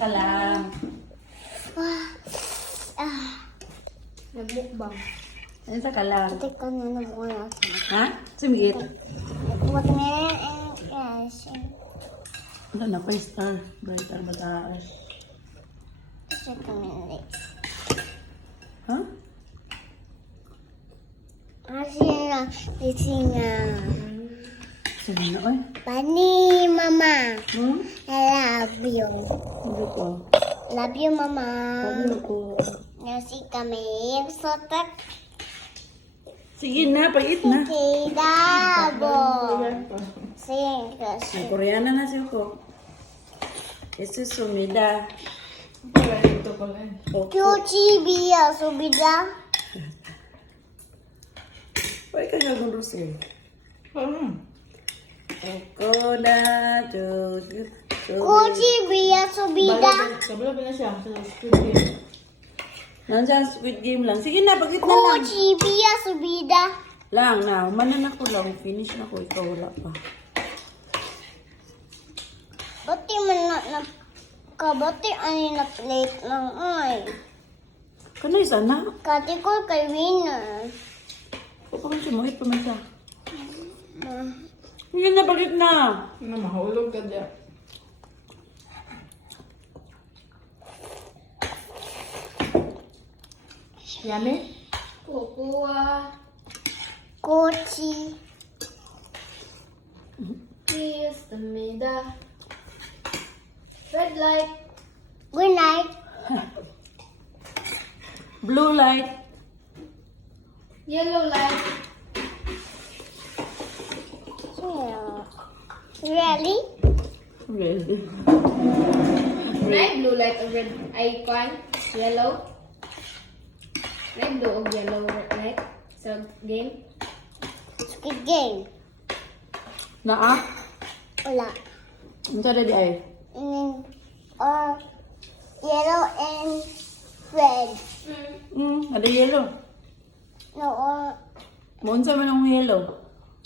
ka lang. Nagmukbang. Isa ka lang. Teka na muna. Ha? Sumigit. Huwag na yan. Yes. Ano na pa star? Brighter mataas. Teka na. Ha? Kasi na. Sige na, oy. Pani, Mama. Hmm? I love you. Hindi ko. Love you, Mama. Sabi ko. Nasi kami. Sotak. Sige na, pait na. Kidabo. Sing. Ang Koreana na siya ko. Ito sumida. Kyuchi biya subida. Pwede ka nga gundros eh. Ako na, Kyuchi biya subida. Kabila ba na siya sa Squid Game? Nandiyan, Squid Game lang. Sige na, bagit na lang. Kyuchi biya subida. Lang na, umanan ako lang. Finish na ko. Ikaw wala pa. Bati man na kabati ani na plate ng ay. Kano isa na? Kati ko kay winner. O pa man siya, mahit pa man siya. Sige na, bagit na. Ano, mahulog ka dyan. Yummy? Kukuha. Kochi. Kiss the mida. Red light. Good night. Blue light. Yellow light. Really? Red. Red, blue light, or red icon. Yellow. Red, blue, or yellow light. So, game. Squid game. Naa? Wala. Ang sada di ay? Or yellow and red. Ada yellow. No, or Maunsa man ang yellow?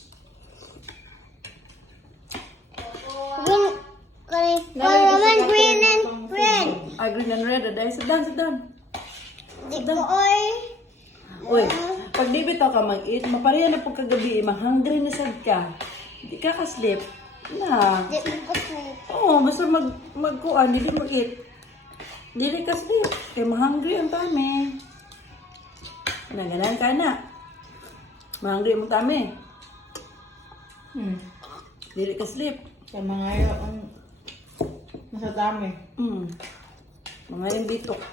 green. Naman green and red. Ah, green and red. Aday, sit down, sit down. Di ko or Uy, pag di bitaw ka mag-eat, mapareha na pagkagabi, mahungry na sad ka. Di ka ka-sleep. Na. di ko sleep. Oo, basta magkuan, hindi mag-eat. Dili ka sleep. Kaya mahungry ang tami. Ganang ka na. Mahungry mo tami. Dili ka sleep. Sa mga yung nasa dami. Mga yung bitok.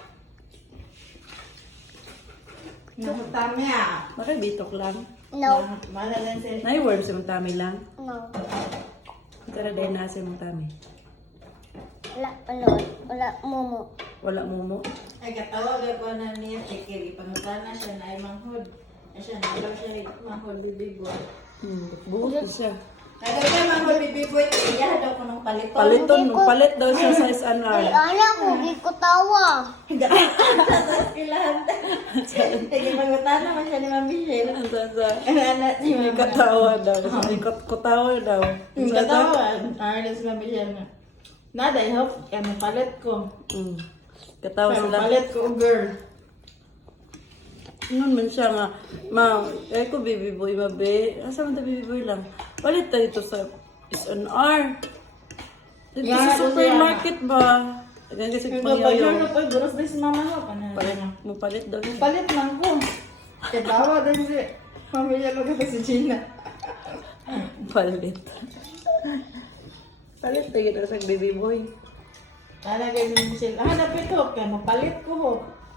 Nasa dami ah. Baka bitok lang. No. Mahal lang sila. Nai-worms yung tami lang. No. Tara dahil nasa yung tami. Wala, wala, wala, mumu. Wala mo. Ay, katawag ako na niya, tikir, ipangutana siya na ay manghod. Ay siya, nalaw siya manghod bibiboy. Buhok siya. Nagay siya manghod bibiboy, iya daw ko ng paliton. Paliton, magpalit daw siya sa Ay, SNR. anak ko, di ko tawa. Sa skilahan. Sige, pangutana man siya ni Ma'am Michelle. Ang sa Ang anak ni may Ma'am katawa daw. May katawa daw. Yung katawan. Artist na Michelle na. Nada, I hope, ano, palit ko. Katawa Pero sila. palit ko, girl. Noon man siya nga, ma, ay ko baby boy, mabe. Asa man ta baby boy lang. Palit tayo ito sa SNR. Dito Yeah, sa supermarket ba? Ganyan kasi Yung babayo pangyayaw. na po, buros na si mama ko. Palit, mapalit daw siya. Palit lang ko. Katawa din si Pamilya ko kasi si Gina. Palit. Palit tayo ito sa baby boy. Talagay si Michelle. Hanap ito, kaya mapalit ko ho.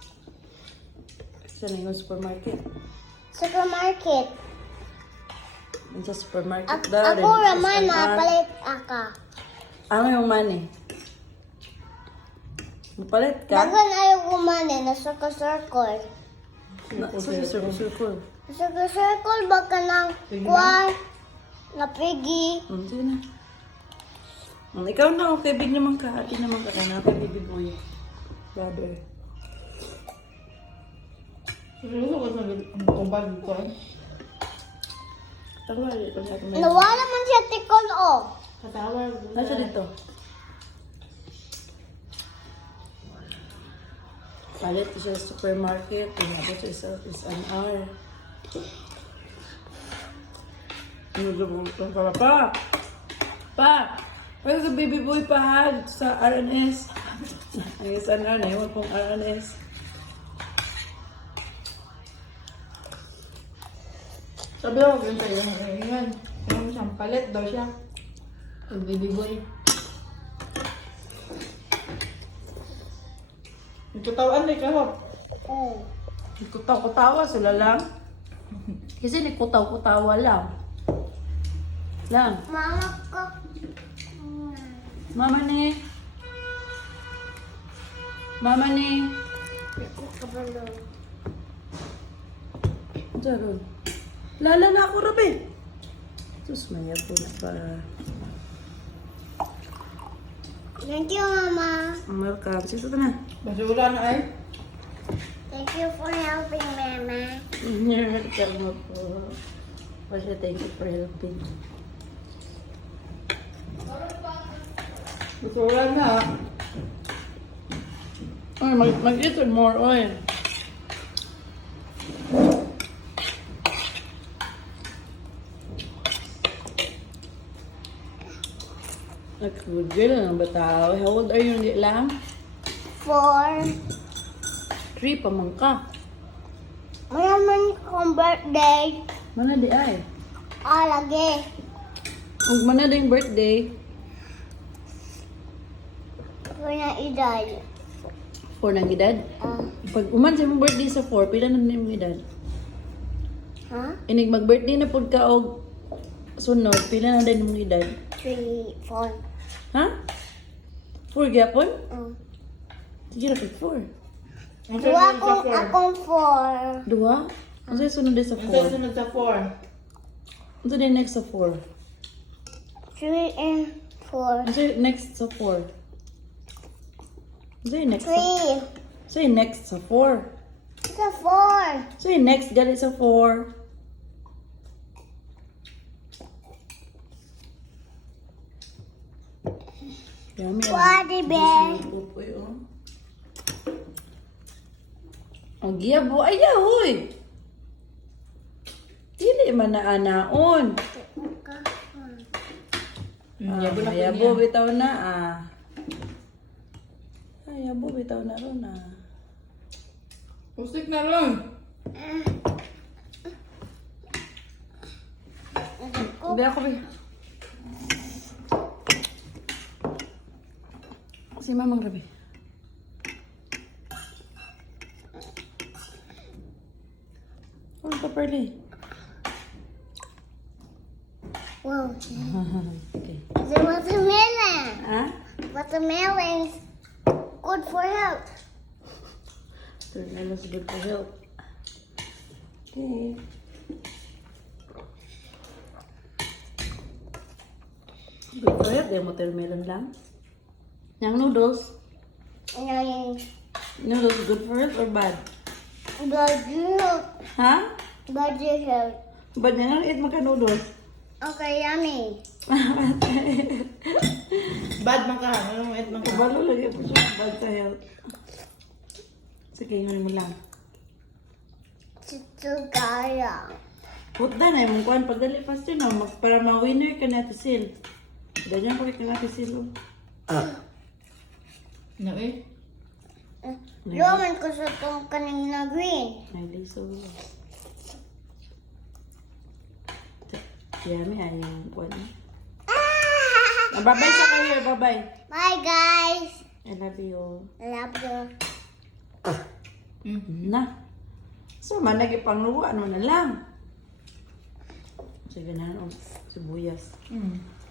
Saan na yung supermarket? Supermarket. Yung sa supermarket daw. Ako raman, mapalit aka. Ano yung money? Mapalit ka? Dagan ayaw kumani na circle-circle. Circle. Circle-circle ba ka ng kwan? Na pigi. Sige na. Ikaw na, okay, big naman ka. Ati naman ka na, kay baby boy. Brother. Siguro ko sa kubag ko. Tawa, ito sa akin. Nawala man siya tikol o. Katawa. Nasa dito. Palit siya sa supermarket. Pinabot siya sa SNR. Pa! Pa! Pwede ka baby boy pahag sa RNS. Ang SNR na yun pong RNS. Sabi ko, ganito yan. Yung siyang palit daw siya. Yung baby boy. Nagkatawaan na ikaw. Oh. Kutaw-kutawa sila lang. Kasi ni kutaw-kutawa lang. Lang. Mama ko. Mama ni. Mama ni. Kabalo. Daron. Lala na ako, Rabi. Sus, maya po na pa. Thank you, Mama. Welcome. Sige na. Basura na ay. Thank you for helping, Mama. Welcome mo po. Pasya, thank you for helping. Basura na. Ay, mag-eat with more oil. Nag-good na ba tao? How old are you, hindi lang? 4. 3 pa man ka. Mayaman kong birthday. Mana di ay? Lagi. Ug mana ding birthday? Ko na edad. 4 nang edad? Pag uman sa imong birthday sa 4, pila na nimo edad? Ha? Inig mag-birthday na pud ka og sunod, pila na din imong edad? 3, 4. Ha? 4 gyapon? Sige ra kay 4. Ang Dua sunod sa akong 4. 4. Duha? Ano sa sunod din sa Ang 4? sunod sa 4. Ano din next sa 4? 3 and 4. Ano next sa 4? Ano next sa 3. So next sa 4. It's a 4. So next gali sa 4. Yummy. Teddy bear. Ang giyabo, ayaw, huy! Dili man na anaon. Yabo na po Ayabo, niya. bitaw na, Ayabo, bitaw na ron, Pusik na ron. Hindi ako, be. Si Mamang Rabi. Ano pa, Perly? Wow. Okay. The watermelon. Ha? Watermelon's good for health. Watermelon's good for health. Okay. Good for health, yung watermelon lang. Yung noodles. Noodles good for health or bad? Blood health. Ha? Blood health. Bad niya nga, eat maka noodles. Okay, yummy. Bad man ka. Ano mo, man ka. Kabalo lagi po siya. Bad sa health. Sige, yun mo lang. Tsugaya. Putda na yung kuhan. Pagdali fast yun, para ma-winner ka na tisil. Ganyan ko ka na tisil. No eh. Roman ko sa itong kanina green. Ay, liso. Yummy, ay yung kuhan. Bye-bye sa kayo. Bye-bye. Bye, guys. I love you. I love you. Na. So, managipangluwa. Ano na lang. Sige na, sibuyas.